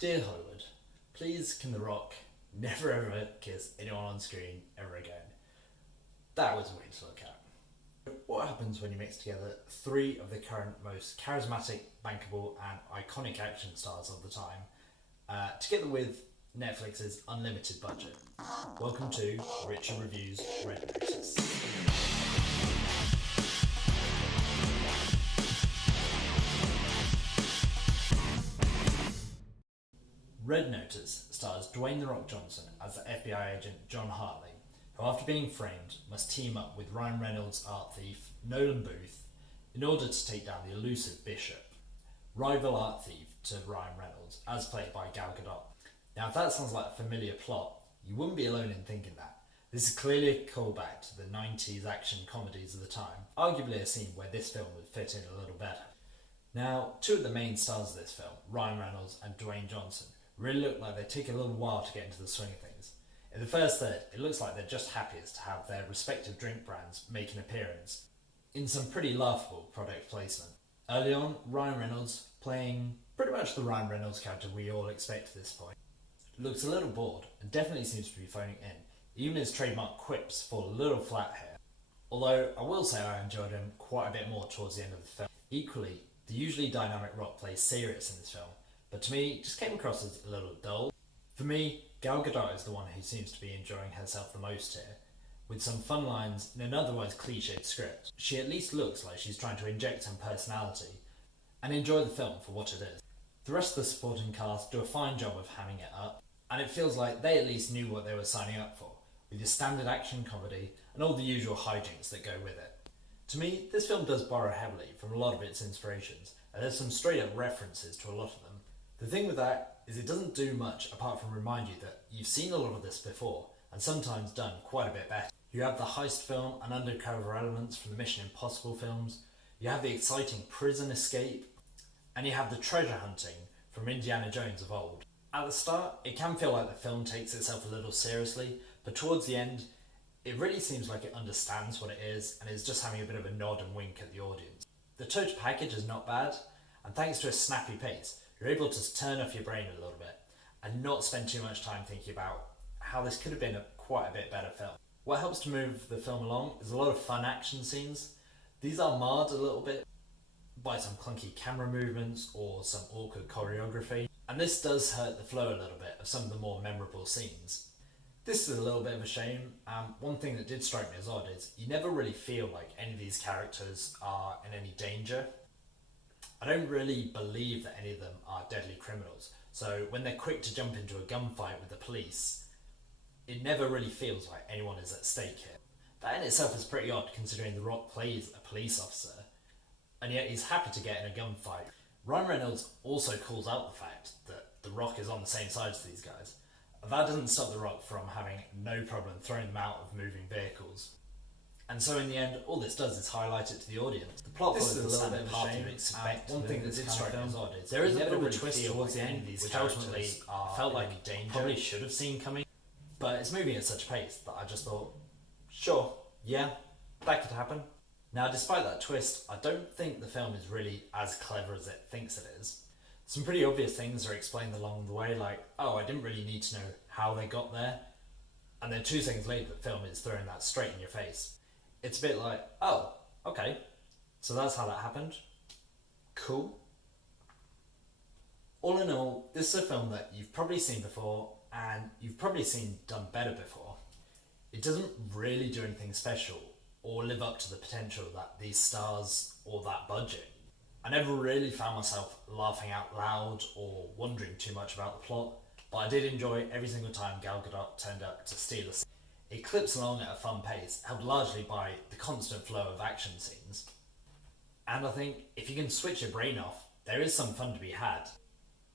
Dear Hollywood, please can The Rock never ever kiss anyone on screen ever again. That was a way to look at. What happens when you mix together three of the current most charismatic, bankable and iconic action stars of the time, together with Netflix's unlimited budget? Welcome to Richard Reviews Red Notice. Red Notice stars Dwayne "The Rock" Johnson as the FBI agent John Hartley, who after being framed must team up with Ryan Reynolds' art thief Nolan Booth in order to take down the elusive Bishop, rival art thief to Ryan Reynolds, as played by Gal Gadot. Now if that sounds like a familiar plot, you wouldn't be alone in thinking that. This is clearly a callback to the 90s action comedies of the time, arguably a scene where this film would fit in a little better. Now, two of the main stars of this film, Ryan Reynolds and Dwayne Johnson, really look like they take a little while to get into the swing of things. In the first third, it looks like they're just happiest to have their respective drink brands make an appearance in some pretty laughable product placement. Early on, Ryan Reynolds, playing pretty much the Ryan Reynolds character we all expect at this point, looks a little bored and definitely seems to be phoning in. Even his trademark quips fall a little flat here. Although I will say I enjoyed him quite a bit more towards the end of the film. Equally, the usually dynamic Rock plays serious in this film, but to me, it just came across as a little dull. For me, Gal Gadot is the one who seems to be enjoying herself the most here. With some fun lines in an otherwise cliched script, she at least looks like she's trying to inject some personality and enjoy the film for what it is. The rest of the supporting cast do a fine job of hamming it up, and it feels like they at least knew what they were signing up for, with your standard action comedy and all the usual hijinks that go with it. To me, this film does borrow heavily from a lot of its inspirations, and there's some straight up references to a lot of them. The thing with that is it doesn't do much apart from remind you that you've seen a lot of this before, and sometimes done quite a bit better. You have the heist film and undercover elements from the Mission Impossible films, you have the exciting prison escape, and you have the treasure hunting from Indiana Jones of old. At the start, it can feel like the film takes itself a little seriously, but towards the end, it really seems like it understands what it is and is just having a bit of a nod and wink at the audience. The total package is not bad, and thanks to a snappy pace, you're able to turn off your brain a little bit and not spend too much time thinking about how this could have been quite a bit better film. What helps to move the film along is a lot of fun action scenes. These are marred a little bit by some clunky camera movements or some awkward choreography, and this does hurt the flow a little bit of some of the more memorable scenes. This is a little bit of a shame. One thing that did strike me as odd is you never really feel like any of these characters are in any danger. I don't really believe that any of them are deadly criminals, so when they're quick to jump into a gunfight with the police, it never really feels like anyone is at stake here. That in itself is pretty odd considering The Rock plays a police officer, and yet he's happy to get in a gunfight. Ryan Reynolds also calls out the fact that The Rock is on the same side as these guys. That doesn't stop The Rock from having no problem throwing them out of moving vehicles. And so in the end, all this does is highlight it to the audience. The plot follows a little bit of a shame. One thing that did strike me as odd is there is a bit of a twist towards the end. These ultimately felt like danger. Probably should have seen coming, but it's moving at such a pace that I just thought, sure, yeah, that could happen. Now, despite that twist, I don't think the film is really as clever as it thinks it is. Some pretty obvious things are explained along the way, like, oh, I didn't really need to know how they got there, and then 2 seconds later, the film is throwing that straight in your face. It's a bit like, oh, okay, so that's how that happened. Cool. All in all, this is a film that you've probably seen before, and you've probably seen done better before. It doesn't really do anything special, or live up to the potential that these stars or that budget. I never really found myself laughing out loud or wondering too much about the plot, but I did enjoy every single time Gal Gadot turned up to steal a scene. It clips along at a fun pace, helped largely by the constant flow of action scenes. And I think if you can switch your brain off, there is some fun to be had.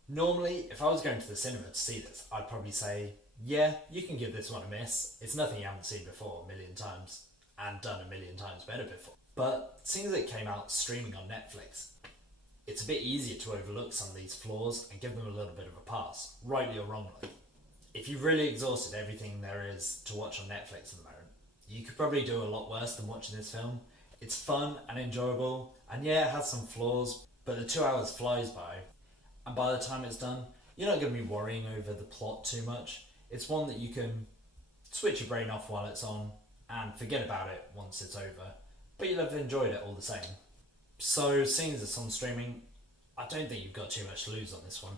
Normally, if I was going to the cinema to see this, I'd probably say, yeah, you can give this one a miss. It's nothing you haven't seen before a million times, and done a million times better before. But seeing as it came out streaming on Netflix, it's a bit easier to overlook some of these flaws and give them a little bit of a pass, rightly or wrongly. If you've really exhausted everything there is to watch on Netflix at the moment, you could probably do a lot worse than watching this film. It's fun and enjoyable, and yeah, it has some flaws, but the 2 hours flies by, and by the time it's done, You're not going to be worrying over the plot too much. It's one that you can switch your brain off while it's on and forget about it once it's over, but you'll have enjoyed it all the same. So, seeing as it's on streaming, I don't think you've got too much to lose on this one.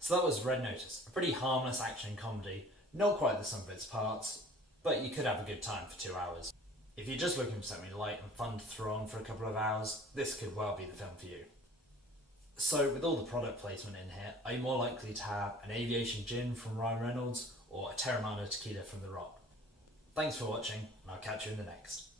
So that was Red Notice, a pretty harmless action comedy, not quite the sum of its parts, but you could have a good time for 2 hours. If you're just looking for something light and fun to throw on for a couple of hours, this could well be the film for you. So, with all the product placement in here, are you more likely to have an aviation gin from Ryan Reynolds or a Terramana tequila from The Rock? Thanks for watching, and I'll catch you in the next.